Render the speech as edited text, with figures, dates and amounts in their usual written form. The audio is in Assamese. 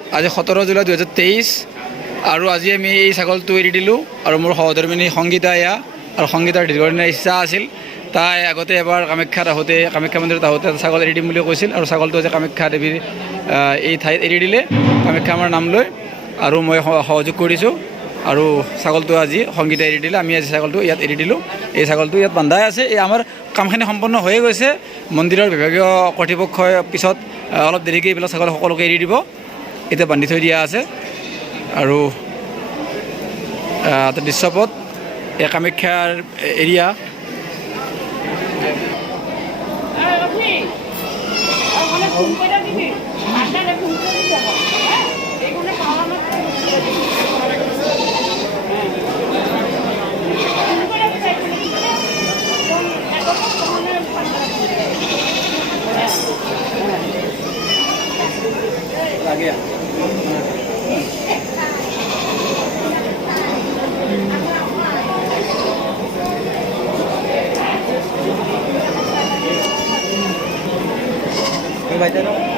আজি 17 জুলাই 2023 আৰু আজি আমি এই ছাগলটো এৰি দিলোঁ আৰু মোৰ সহধৰ্মিনী সংগীতা এয়া আৰু সংগীতাৰ দীৰ্ঘদিনীয়া ইচ্ছা আছিল। তাই আগতে এবাৰ কামাখ্যা মন্দিৰত আহোঁতে ছাগল এৰি দিম বুলি কৈছিল আৰু ছাগলটো আজি কামাখ্যা দেৱীৰ এই ঠাইত এৰি দিলে কামাখ্যা আমাৰ নাম লৈ আৰু মই সহযোগ কৰিছোঁ আৰু ছাগলটো আজি সংগীতা এৰি দিলে। আমি আজি ছাগলটো ইয়াত এৰি দিলোঁ। এই ছাগলটো ইয়াত বান্ধাই আছে। এই আমাৰ কামখিনি সম্পন্ন হৈয়ে গৈছে। মন্দিৰৰ বিভাগীয় কৰ্তৃপক্ষই পিছত অলপ দেৰিকৈ এইবিলাক ছাগল সকলোকে এৰি দিব। এতিয়া বান্ধি থৈ দিয়া আছে আৰু দৃশ্যপট এই কামাখ্যাৰ এৰিয়া। Vai ter